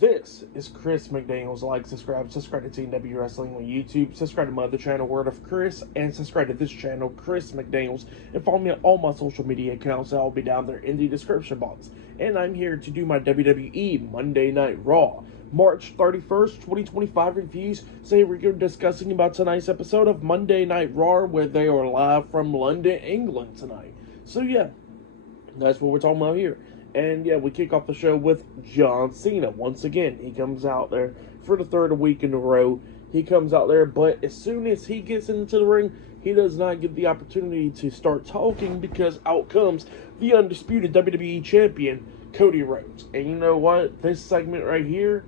This is Chris McDaniels. Like, subscribe to TNW Wrestling on YouTube, subscribe to my other channel, Word of Chris, and subscribe to this channel, Chris McDaniels, and follow me on all my social media accounts. I'll be down there in the description box. And I'm here to do my WWE Monday Night Raw, March 31st, 2025 reviews. So here we're discussing about tonight's episode of Monday Night Raw, where they are live from London, England tonight. So yeah, that's what we're talking about here. And yeah, we kick off the show with John Cena. Once again, he comes out there for the third week in a row. He comes out there, but as soon as he gets into the ring, he does not get the opportunity to start talking because out comes the undisputed WWE Champion, Cody Rhodes. And you know what? This segment right here,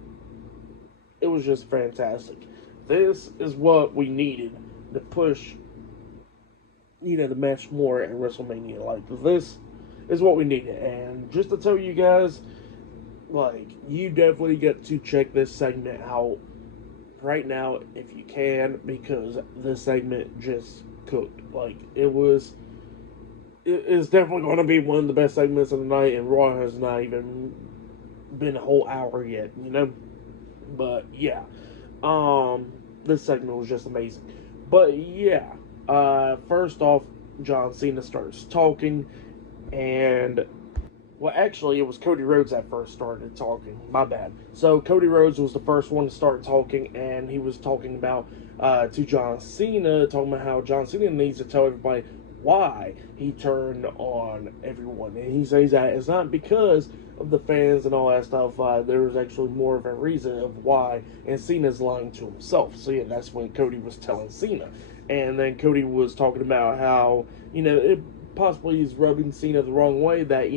it was just fantastic. This is what we needed to push, the match more at WrestleMania. Like, this is what we needed. And just to tell you guys, like, you definitely get to check this segment out right now if you can, because this segment just cooked. Like, it's definitely going to be one of the best segments of the night, and Raw has not even been a whole hour yet, but yeah, this segment was just amazing. But yeah, first off, John Cena starts talking. And, well, actually, it was Cody Rhodes that first started talking. My bad. So, Cody Rhodes was the first one to start talking, and he was talking about, to John Cena, talking about how John Cena needs to tell everybody why he turned on everyone. And he says that it's not because of the fans and all that stuff. There was actually more of a reason of why, and Cena's lying to himself. So, yeah, that's when Cody was telling Cena. And then Cody was talking about how, it possibly is rubbing Cena the wrong way, that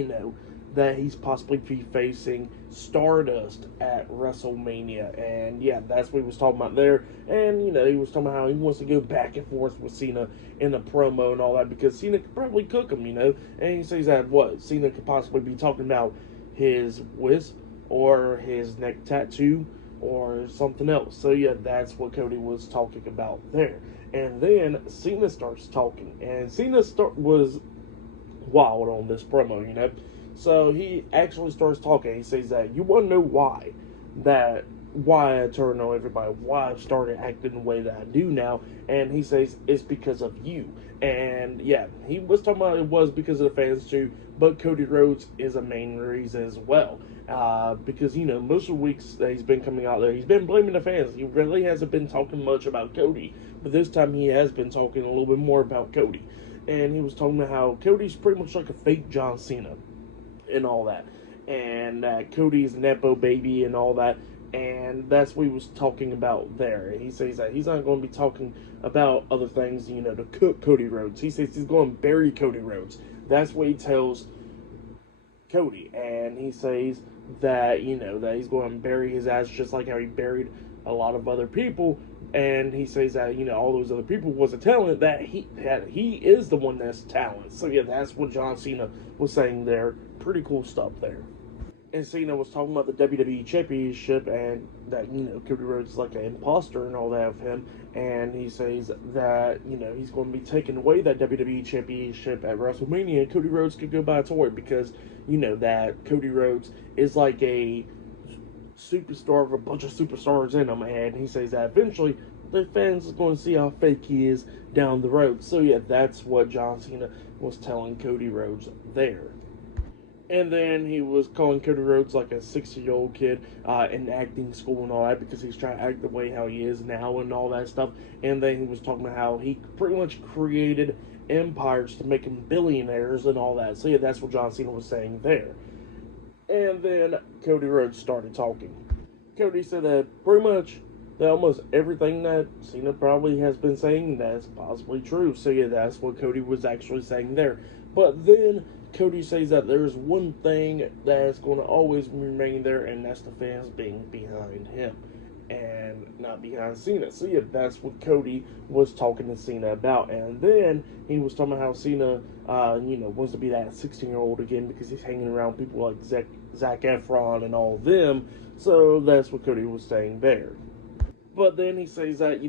that he's possibly facing Stardust at WrestleMania. And yeah, that's what he was talking about there. And he was talking about how he wants to go back and forth with Cena in the promo and all that, because Cena could probably cook him, and he says that Cena could possibly be talking about his wisp or his neck tattoo or something else. So yeah, that's what Cody was talking about there. And then Cena starts talking, and Cena was wild on this promo, So he actually starts talking. He says that, you want to know why I turned on everybody, why I've started acting the way that I do now, and he says it's because of you. And yeah, he was talking about it was because of the fans too, but Cody Rhodes is a main reason as well. Because, most of the weeks that he's been coming out there, he's been blaming the fans. He really hasn't been talking much about Cody, but this time he has been talking a little bit more about Cody. And he was talking about how Cody's pretty much like a fake John Cena and all that. And Cody's a Nepo baby and all that. And that's what he was talking about there. And he says that he's not going to be talking about other things, to cook Cody Rhodes. He says he's going to bury Cody Rhodes. That's what he tells Cody. And he says that, that he's going to bury his ass just like how he buried a lot of other people. And he says that, all those other people wasn't talent, that he is the one that's talent. So yeah, that's what John Cena was saying there. Pretty cool stuff there. And Cena was talking about the WWE Championship, and that, Cody Rhodes is like an imposter and all that of him. And he says that, he's going to be taking away that WWE Championship at WrestleMania, and Cody Rhodes could go buy a toy, because, that Cody Rhodes is like a superstar with a bunch of superstars in him. And he says that eventually the fans are going to see how fake he is down the road. So yeah, that's what John Cena was telling Cody Rhodes there. And then he was calling Cody Rhodes like a 60-year-old kid in acting school and all that, because he's trying to act the way how he is now and all that stuff. And then he was talking about how he pretty much created empires to make him billionaires and all that. So yeah, that's what John Cena was saying there. And then Cody Rhodes started talking. Cody said that pretty much that almost everything that Cena probably has been saying, that's possibly true. So yeah, that's what Cody was actually saying there. But then Cody says that there's one thing that's going to always remain there, and that's the fans being behind him and not behind Cena. So yeah, that's what Cody was talking to Cena about. And then he was talking about how Cena, wants to be that 16-year-old again, because he's hanging around people like Zac Efron and all of them. So that's what Cody was saying there. But then he says that,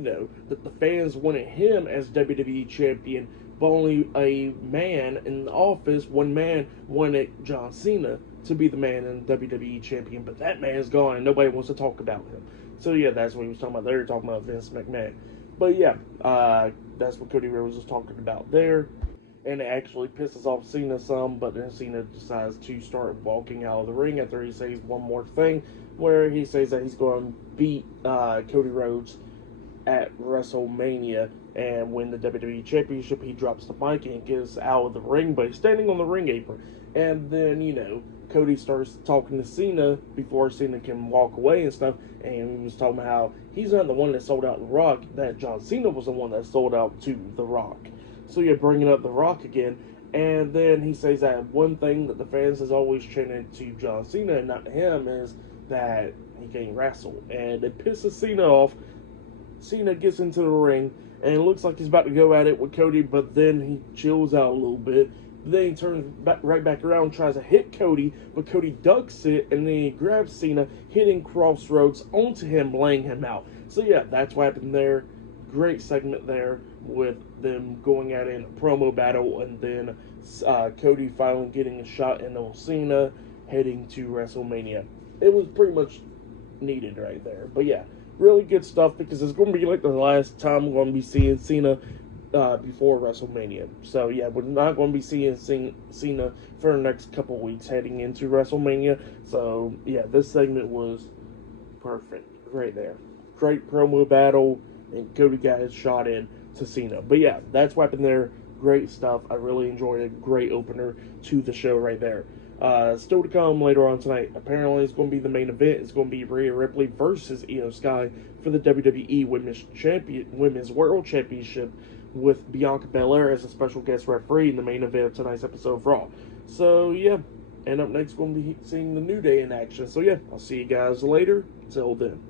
that the fans wanted him as WWE Champion, but only a man in the office, one man, wanted John Cena to be the man and WWE champion, but that man's gone and nobody wants to talk about him. So yeah, that's what he was talking about there, talking about Vince McMahon. But yeah, that's what Cody Rhodes was talking about there. And it actually pisses off Cena some, but then Cena decides to start walking out of the ring after he says one more thing, where he says that he's going to beat Cody Rhodes at WrestleMania and win the WWE Championship. He drops the mic and gets out of the ring, but he's standing on the ring apron. And then, you know, Cody starts talking to Cena before Cena can walk away and stuff, and he was talking about how he's not the one that sold out The Rock, that John Cena was the one that sold out to The Rock. So you're bringing up The Rock again, and then he says that one thing that the fans has always chanted to John Cena and not to him is that he can't wrestle, and it pisses Cena off. Cena gets into the ring, and it looks like he's about to go at it with Cody, but then he chills out a little bit. Then he turns right back around, tries to hit Cody, but Cody ducks it, and then he grabs Cena, hitting Crossroads onto him, laying him out. So yeah, that's what happened there. Great segment there with them going at it in a promo battle, and then Cody finally getting a shot in Cena, heading to WrestleMania. It was pretty much needed right there. But yeah, really good stuff, because it's going to be like the last time we're going to be seeing Cena before WrestleMania. So yeah, we're not going to be seeing Cena for the next couple weeks heading into WrestleMania. So yeah, this segment was perfect right there. Great promo battle, and Cody got his shot in to Cena. But yeah, that's what happened there. Great stuff. I really enjoyed it. Great opener to the show right there. Still to come later on tonight. Apparently, it's going to be the main event. It's going to be Rhea Ripley versus Io Sky for the WWE Women's World Championship, with Bianca Belair as a special guest referee in the main event of tonight's episode of Raw. So yeah, and up next, we're going to be seeing the New Day in action. So yeah, I'll see you guys later. Till then.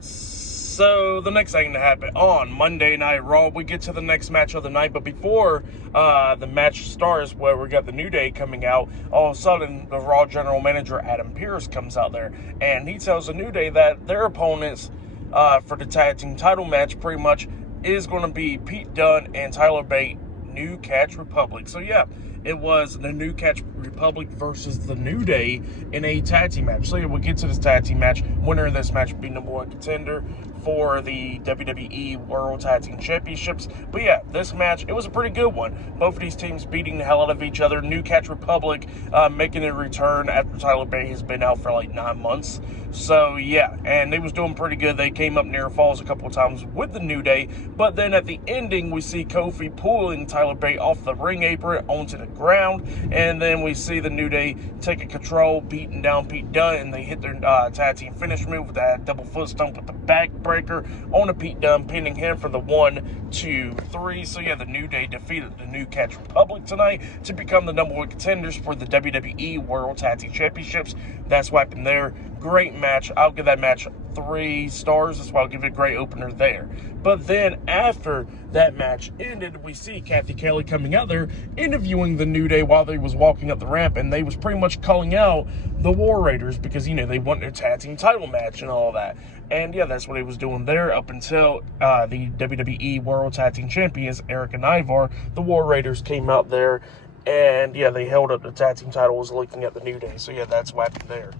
So, the next thing to happen on Monday Night Raw, we get to the next match of the night, but before the match starts, where we got the New Day coming out, all of a sudden, the Raw General Manager, Adam Pearce, comes out there, and he tells the New Day that their opponents for the tag team title match, pretty much, is going to be Pete Dunne and Tyler Bate, New Catch Republic. So, yeah, it was the New Catch Republic versus the New Day in a tag team match. So yeah, we'll get to this tag team match. Winner of this match will be number one contender for the WWE World Tag Team Championships. But yeah, this match, it was a pretty good one. Both of these teams beating the hell out of each other. New Catch Republic making a return after Tyler Bate has been out for like 9 months. So yeah, and they was doing pretty good. They came up near falls a couple of times with the New Day, but then at the ending, we see Kofi pulling Tyler Bate off the ring apron onto the ground, and then we see the New Day taking control, beating down Pete Dunne, and they hit their tag team finish move with that double foot stomp with the backbreaker on a Pete Dunne, pinning him for the 1, 2, 3. So yeah, the New Day defeated the New Catch Republic tonight to become the number one contenders for the WWE World Tag Team Championships. That's what happened there. Great match. I'll give that match 3 stars. That's why I'll give it a great opener there. But then after that match ended, we see Kathy Kelly coming out there interviewing the New Day while they was walking up the ramp, and they was pretty much calling out the War Raiders because, you know, they want their tag team title match and all that. And yeah, that's what they was doing there up until the WWE World Tag Team Champions, Eric and Ivar, the War Raiders, came out there, and yeah, they held up the tag team titles looking at the New Day. So yeah, that's what happened there.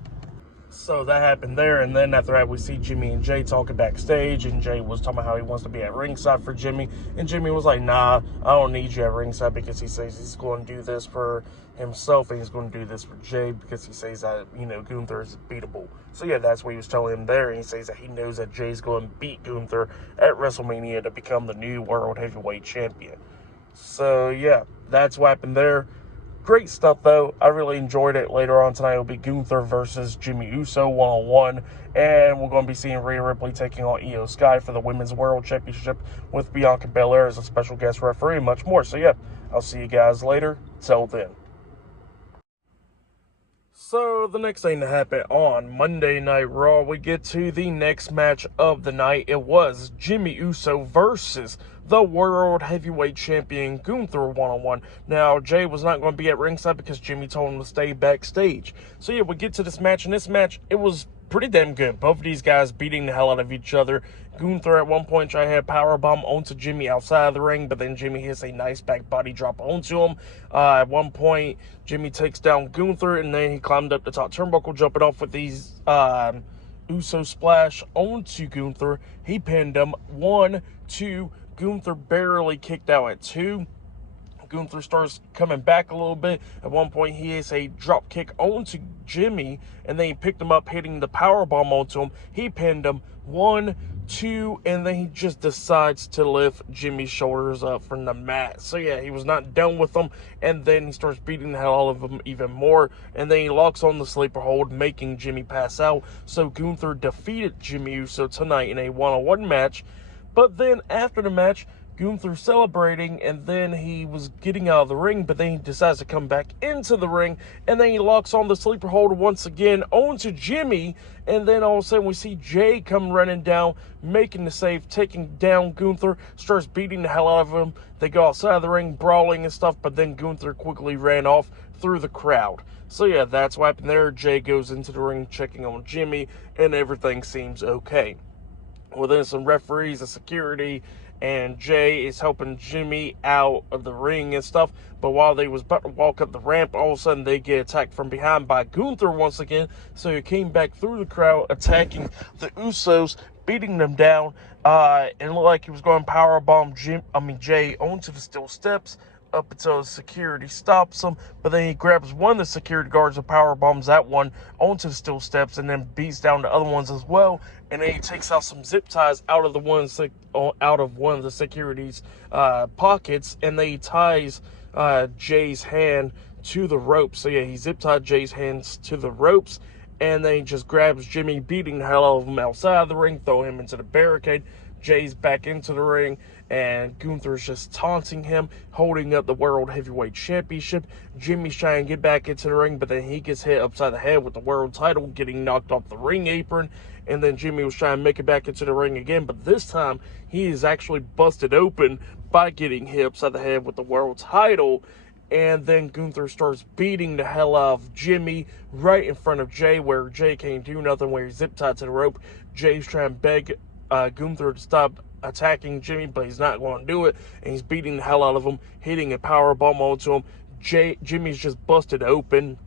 So that happened there, and then after that, we see Jimmy and Jay talking backstage, and Jay was talking about how he wants to be at ringside for Jimmy, and Jimmy was like, nah, I don't need you at ringside, because he says he's going to do this for himself, and he's going to do this for Jay, because he says that, you know, Gunther is beatable. So yeah, that's what he was telling him there, and he says that he knows that Jay's going to beat Gunther at WrestleMania to become the new World Heavyweight Champion. So yeah, that's what happened there. Great stuff, though. I really enjoyed it. Later on tonight, it'll be Gunther versus Jimmy Uso one-on-one. And we're going to be seeing Rhea Ripley taking on Io Sky for the Women's World Championship with Bianca Belair as a special guest referee and much more. So, yeah, I'll see you guys later. Till then. So, the next thing to happen on Monday Night Raw, we get to the next match of the night. It was Jimmy Uso versus the World Heavyweight Champion Gunther one-on-one. Now, Jay was not going to be at ringside because Jimmy told him to stay backstage. So, yeah, we get to this match, and this match, it was pretty damn good. Both of these guys beating the hell out of each other. Gunther at one point tried to hit a powerbomb onto Jimmy outside of the ring, but then Jimmy hits a nice back body drop onto him. At one point, Jimmy takes down Gunther, and then he climbed up the top turnbuckle, jumping off with these Uso splash onto Gunther. He pinned him. 1, 2. Gunther barely kicked out at 2. Gunther starts coming back a little bit. At one point, he hits a drop kick onto Jimmy, and then he picked him up, hitting the powerbomb onto him. He pinned him. 1, 2, and then he just decides to lift Jimmy's shoulders up from the mat. So yeah, he was not done with him, and then he starts beating the hell out of him even more, and then he locks on the sleeper hold, making Jimmy pass out. So Gunther defeated Jimmy Uso tonight in a one-on-one match. But then after the match, Gunther celebrating, and then he was getting out of the ring, but then he decides to come back into the ring, and then he locks on the sleeper hold once again onto Jimmy, and then all of a sudden we see Jay come running down, making the save, taking down Gunther, starts beating the hell out of him. They go outside of the ring, brawling and stuff, but then Gunther quickly ran off through the crowd. So yeah, that's what happened there. Jay goes into the ring checking on Jimmy, and everything seems okay. Well, then some referees and security, and Jay is helping Jimmy out of the ring and stuff. But while they was about to walk up the ramp, all of a sudden they get attacked from behind by Gunther once again. So he came back through the crowd, attacking the Usos, beating them down. And it looked like he was going to powerbomb Jay onto the steel steps, up until the security stops him, but then he grabs one of the security guards and power bombs that one onto the steel steps, and then beats down the other ones as well. And then he takes out some zip ties out of one of the security's pockets, and then he ties Jay's hand to the ropes. So yeah, he zip tied Jay's hands to the ropes, and then he just grabs Jimmy, beating the hell out of him outside of the ring, throw him into the barricade. Jay's back into the ring, and Gunther's just taunting him, holding up the World Heavyweight Championship. Jimmy's trying to get back into the ring, but then he gets hit upside the head with the world title, getting knocked off the ring apron. And then Jimmy was trying to make it back into the ring again, but this time he is actually busted open by getting hit upside the head with the world title. And then Gunther starts beating the hell out of Jimmy right in front of Jay, where Jay can't do nothing, where he's zip tied to the rope. Jay's trying to beg Gunther to stop attacking Jimmy, but he's not going to do it, and he's beating the hell out of him, hitting a power bomb onto him. Jimmy's just busted open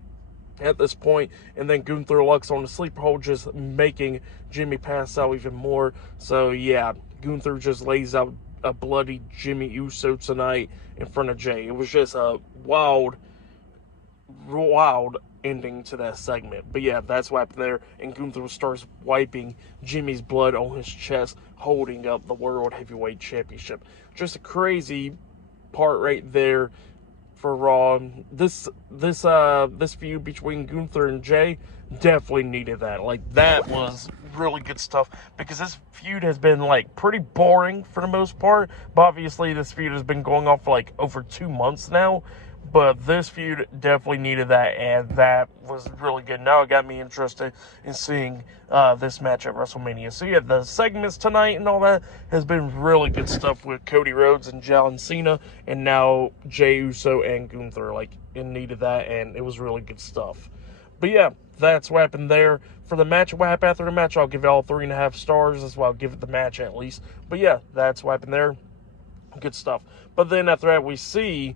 at this point, and then Gunther locks on the sleeper hold, just making Jimmy pass out even more. So yeah, Gunther just lays out a bloody Jimmy Uso tonight in front of Jay. It was just a wild ending to that segment. But yeah, that's what happened there, and Gunther starts wiping Jimmy's blood on his chest, holding up the World Heavyweight Championship. Just a crazy part right there for Raw. This feud between Gunther and Jay definitely needed that. Like, that was really good stuff, because this feud has been like pretty boring for the most part, but obviously this feud has been going on for like over 2 months now. But this feud definitely needed that, and that was really good. Now it got me interested in seeing this match at WrestleMania. So yeah, the segments tonight and all that has been really good stuff with Cody Rhodes and John Cena, and now Jey Uso and Gunther. Like, it needed that, and it was really good stuff. But yeah, that's what happened there. For the match, what happened after the match, I'll give it all 3.5 stars. That's why I'll give it the match at least. But yeah, that's what happened there. Good stuff. But then after that, we see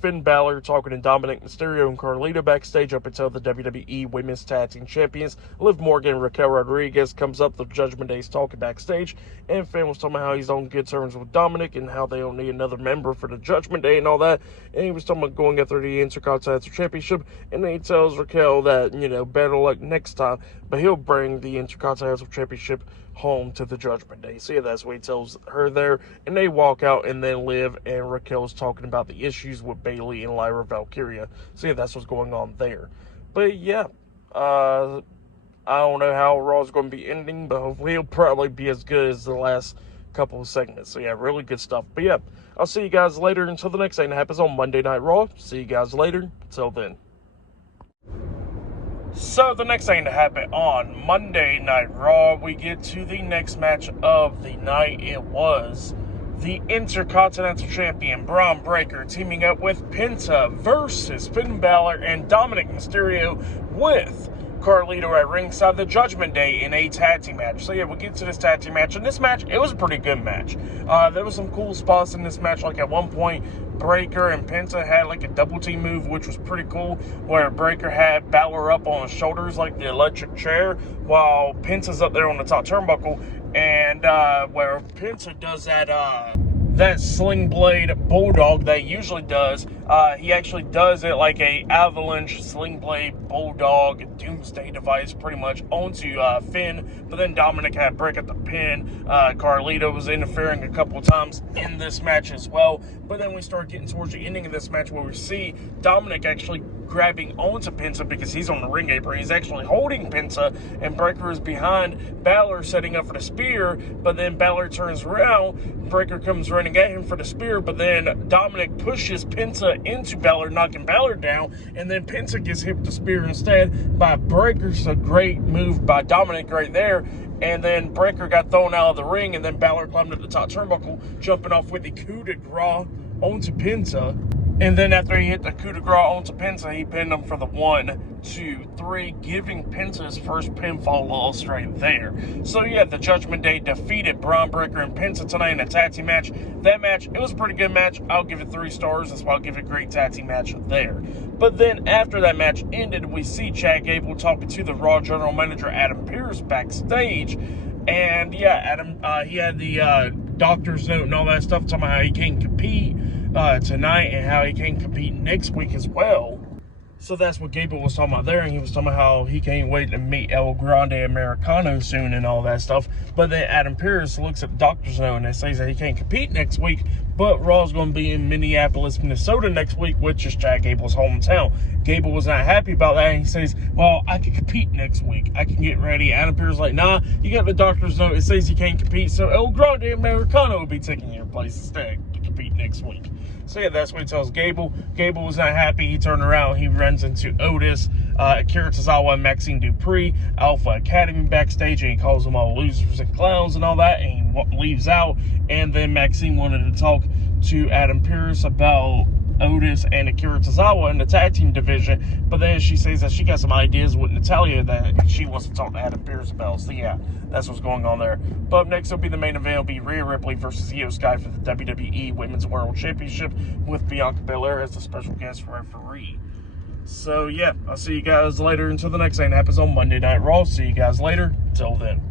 Finn Balor talking to Dominic Mysterio and Carlito backstage up until the WWE Women's Tag Team Champions. Liv Morgan and Raquel Rodriguez comes up. The Judgment Day's talking backstage, and Finn was talking about how he's on good terms with Dominic and how they don't need another member for the Judgment Day and all that. And he was talking about going after the Intercontinental Championship, and then he tells Raquel that, better luck next time, but he'll bring the Intercontinental Championship home to the Judgment Day. So yeah, that's what he tells her there, and they walk out, and then Liv and Raquel is talking about the issues with Bayley and Lyra Valkyria. So yeah, that's what's going on there. But yeah, I don't know how Raw's going to be ending, but hopefully it'll probably be as good as the last couple of segments. So yeah, really good stuff. But yeah, I'll see you guys later until the next thing that happens on Monday Night Raw. See you guys later. Until then. So the next thing to happen on Monday Night Raw, we get to the next match of the night. It was the Intercontinental Champion Braun Breaker teaming up with Penta versus Finn Balor and Dominic Mysterio with Carlito at ringside, the Judgment Day in a tag team match. So yeah, we'll get to this tag team match. And this match, it was a pretty good match. There was some cool spots in this match. Like at one point, Breaker and Penta had like a double team move, which was pretty cool, where Breaker had Balor up on his shoulders like the electric chair, while Penta's up there on the top turnbuckle. And where Penta does that sling blade bulldog that he usually does, he actually does it like a avalanche sling blade bulldog doomsday device pretty much onto Finn, but then Dominic had break at the pin. Carlito was interfering a couple times in this match as well, but then we start getting towards the ending of this match where we see Dominic actually grabbing onto Penta because he's on the ring apron. He's actually holding Penta, and Breaker is behind Balor setting up for the spear, but then Balor turns around, Breaker comes running at him for the spear, but then Dominic pushes Penta into Balor, knocking Balor down, and then Penta gets hit with the spear instead by Breaker. So great move by Dominic right there. And then Breaker got thrown out of the ring, and then Balor climbed up the top turnbuckle, jumping off with the coup de grace onto Penta. And then after he hit the coup de grace onto Penta, he pinned him for the 1, 2, 3, giving Penta his first pinfall loss right there. So yeah, the Judgment Day defeated Braun Breaker and Penta tonight in a tag team match. That match, it was a pretty good match. I'll give it 3 stars. That's why I'll give it a great tag team match there. But then after that match ended, we see Chad Gable talking to the Raw General Manager Adam Pearce backstage. And yeah, Adam, he had the doctor's note and all that stuff, talking about how he can't compete tonight and how he can't compete next week as well. So that's what Gable was talking about there, and he was talking about how he can't wait to meet El Grande Americano soon and all that stuff. But then Adam Pearce looks at the doctor's note and it says that he can't compete next week, but Raw's going to be in Minneapolis, Minnesota next week, which is Chad Gable's hometown. Gable was not happy about that, and he says, well, I can compete next week. I can get ready. Adam Pearce is like, nah, you got the doctor's note. It says you can't compete, so El Grande Americano will be taking your place instead to compete next week. So yeah, that's what he tells Gable. Gable was not happy. He turned around. He runs into Otis, Akira Tozawa, and Maxine Dupree, Alpha Academy backstage, and he calls them all losers and clowns and all that, and he leaves out. And then Maxine wanted to talk to Adam Pearce about Otis and Akira Tozawa in the tag team division, but then she says that she got some ideas with Natalya that she wants to talk to Adam Pearce about. So yeah, that's what's going on there. But up next will be the main event. It'll be Rhea Ripley versus Io Sky for the WWE Women's World Championship with Bianca Belair as the special guest referee. So yeah, I'll see you guys later until the next thing happens on Monday Night Raw. See you guys later. Till then.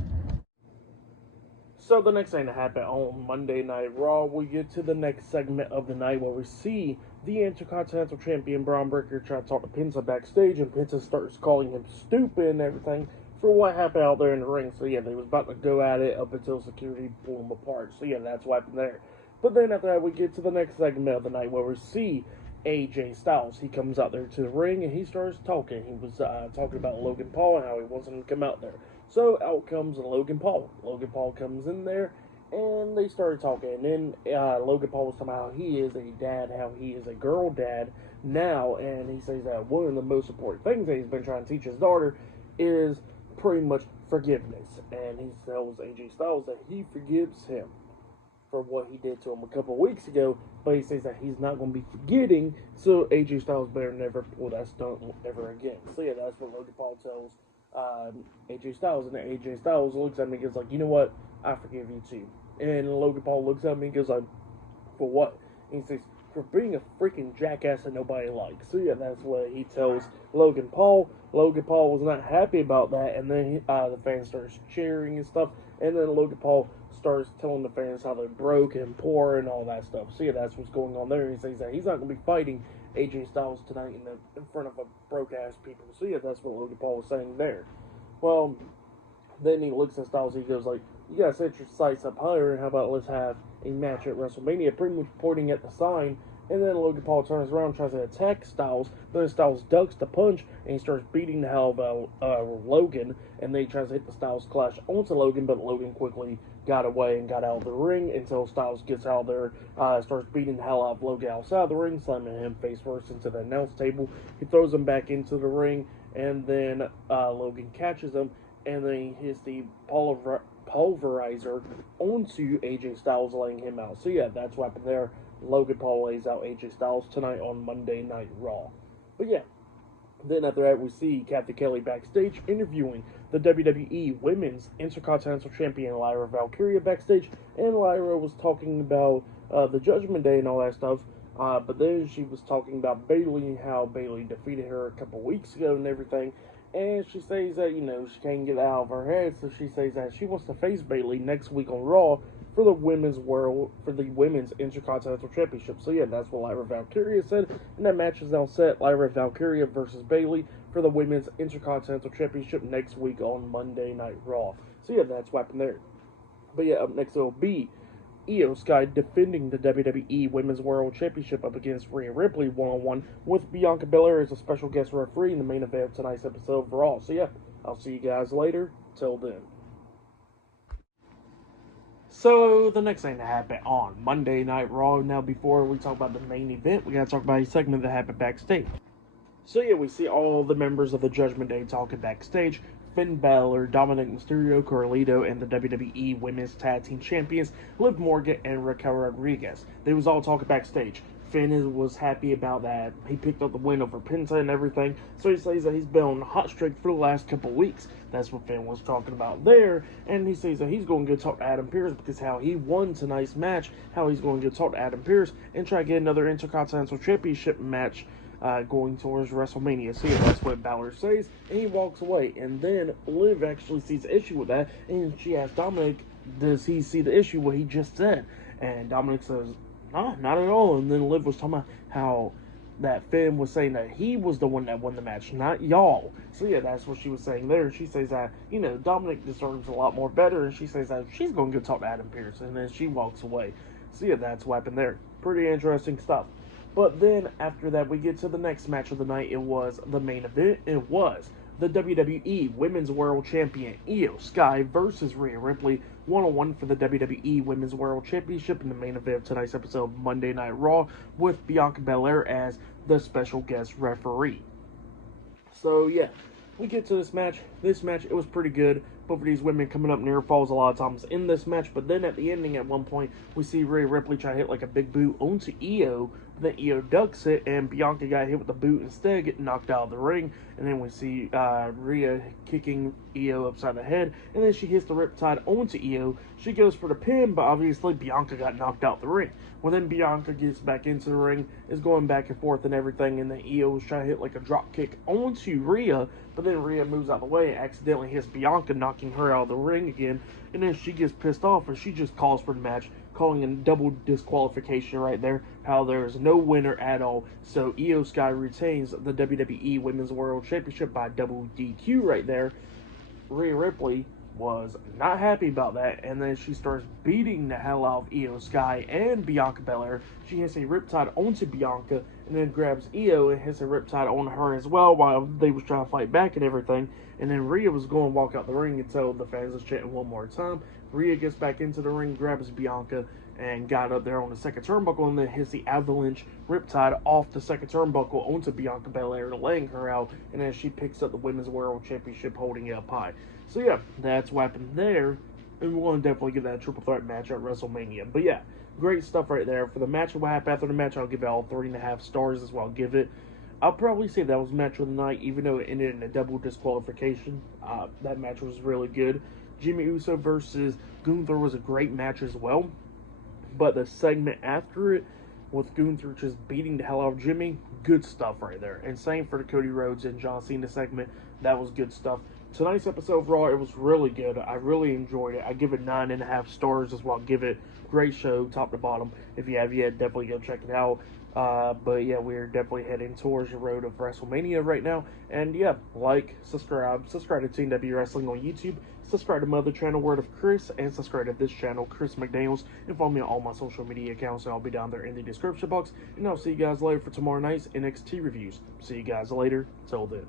So the next thing that happened on Monday Night Raw, we get to the next segment of the night where we see the Intercontinental Champion Braun Breaker try to talk to Penta backstage, and Penta starts calling him stupid and everything for what happened out there in the ring. So yeah, they was about to go at it up until security pulled them apart. So yeah, that's what happened there. But then after that, we get to the next segment of the night where we see AJ Styles. He comes out there to the ring and he starts talking. He was talking about Logan Paul and how he wants him to come out there. So out comes Logan Paul. Logan Paul comes in there and they started talking. And then Logan Paul was talking about how he is a dad, how he is a girl dad now. And he says that one of the most important things that he's been trying to teach his daughter is pretty much forgiveness. And he tells AJ Styles that he forgives him for what he did to him a couple of weeks ago, but he says that he's not going to be forgetting, so AJ Styles better never pull that stunt ever again. So yeah, that's what Logan Paul tells AJ Styles, and then AJ Styles looks at me and goes like, you know what, I forgive you too. And Logan Paul looks at me and goes like, for what? And he says, for being a freaking jackass that nobody likes. So yeah, that's what he tells Logan Paul. Logan Paul was not happy about that, and then the fans starts cheering and stuff, and then Logan Paul starts telling the fans how they're broke and poor and all that stuff. So yeah, that's what's going on there. He says that he's not going to be fighting AJ Styles tonight in front of a broke-ass people. So yeah, that's what Logan Paul was saying there. Well, then he looks at Styles, he goes like, you gotta set your sights up higher, and how about let's have a match at WrestleMania, pretty much pointing at the sign. And then Logan Paul turns around and tries to attack Styles, but then Styles ducks the punch, and he starts beating the hell out of Logan, and then he tries to hit the Styles Clash onto Logan, but Logan quickly got away and got out of the ring until Styles gets out there, starts beating the hell out of Logan outside of the ring, slamming him face first into the announce table. He throws him back into the ring, and then Logan catches him, and then he hits the pulverizer onto AJ Styles, laying him out. So yeah, that's what happened there. Logan Paul lays out AJ Styles tonight on Monday Night Raw. But yeah, Then after that, we see Kathy Kelly backstage interviewing the WWE Women's Intercontinental Champion Lyra Valkyria backstage, and Lyra was talking about the Judgment Day and all that stuff. But then she was talking about Bayley, how Bayley defeated her a couple weeks ago and everything. And she says that, she can't get out of her head, so she says that she wants to face Bayley next week on Raw for the women's Intercontinental Championship. So yeah, that's what Lyra Valkyria said. And that match is now set. Lyra Valkyria versus Bayley for the women's Intercontinental Championship next week on Monday Night Raw. So yeah, that's what happened there. But yeah, up next it'll be Io Sky defending the WWE Women's World Championship up against Rhea Ripley one-on-one with Bianca Belair as a special guest referee in the main event of tonight's episode of Raw. So yeah, I'll see you guys later. Till then. So, the next thing that happened on Monday Night Raw, now before we talk about the main event, we gotta talk about a segment that happened backstage. So yeah, we see all the members of the Judgment Day talking backstage. Finn Balor, Dominic Mysterio, Carlito, and the WWE Women's Tag Team Champions, Liv Morgan and Raquel Rodriguez. They was all talking backstage. Finn was happy about that. He picked up the win over Penta and everything. So he says that he's been on a hot streak for the last couple weeks. That's what Finn was talking about there. And he says that he's going to go talk to Adam Pearce because how he won tonight's match, how he's going to go talk to Adam Pearce and try to get another Intercontinental Championship match going towards WrestleMania. So yeah, that's what Balor says, and he walks away. And then Liv actually sees the issue with that, and she asks Dominic, does he see the issue what he just said? And Dominic says, no, not at all. And then Liv was talking about how that Finn was saying that he was the one that won the match, not y'all. So yeah, that's what she was saying there. She says that, Dominic deserves a lot more better, and she says that she's going to go talk to Adam Pearce, and then she walks away. So yeah, that's what happened there. Pretty interesting stuff. But then after that, we get to the next match of the night. It was the main event. It was the WWE Women's World Champion Io Sky versus Rhea Ripley, one-on-one for the WWE Women's World Championship in the main event of tonight's episode of Monday Night Raw with Bianca Belair as the special guest referee. So yeah, we get to this match. This match, it was pretty good. Both of these women coming up near falls a lot of times in this match, but then at the ending, at one point, we see Rhea Ripley try to hit like a big boot onto Io. Then Io ducks it, and Bianca got hit with the boot instead, getting knocked out of the ring. And then we see Rhea kicking Io upside the head, and then she hits the Riptide onto Io. She goes for the pin, but obviously Bianca got knocked out the ring. Well, then Bianca gets back into the ring, is going back and forth and everything, and then Io was trying to hit like a drop kick onto Rhea, but then Rhea moves out of the way and accidentally hits Bianca, knocking her out of the ring again. And then she gets pissed off, and she just calls for the match, calling a double disqualification right there, how there is no winner at all. So Io Sky retains the WWE Women's World Championship by double DQ right there. Rhea Ripley was not happy about that, and then she starts beating the hell out of Io Sky and Bianca Belair. She hits a Riptide onto Bianca, and then grabs Io and hits a Riptide on her as well while they was trying to fight back and everything. And then Rhea was going to walk out the ring until the fans was chanting one more time. Rhea gets back into the ring, grabs Bianca, and got up there on the second turnbuckle, and then hits the avalanche Riptide off the second turnbuckle onto Bianca Belair, laying her out, and then she picks up the Women's World Championship, holding it up high. So yeah, that's what happened there, and we're going to definitely get that triple threat match at WrestleMania. But yeah, great stuff right there. For the match of what happened after the match, I'll give it all 3.5 stars is what I'll give it. I'll probably say that was match of the night, even though it ended in a double disqualification. That match was really good. Jimmy Uso versus Gunther was a great match as well. But the segment after it, with Gunther just beating the hell out of Jimmy, good stuff right there. And same for the Cody Rhodes and John Cena segment. That was good stuff. Tonight's episode of Raw, it was really good. I really enjoyed it. I give it 9.5 stars as well. Give it great show, top to bottom. If you have yet, definitely go check it out. But yeah, we're definitely heading towards the road of WrestleMania right now. And yeah, subscribe to TNW Wrestling on YouTube. Subscribe to my other channel, Word of Chris, and subscribe to this channel, Chris McDaniels, and follow me on all my social media accounts, and I'll be down there in the description box. And I'll see you guys later for tomorrow night's NXT reviews. See you guys later. Till then.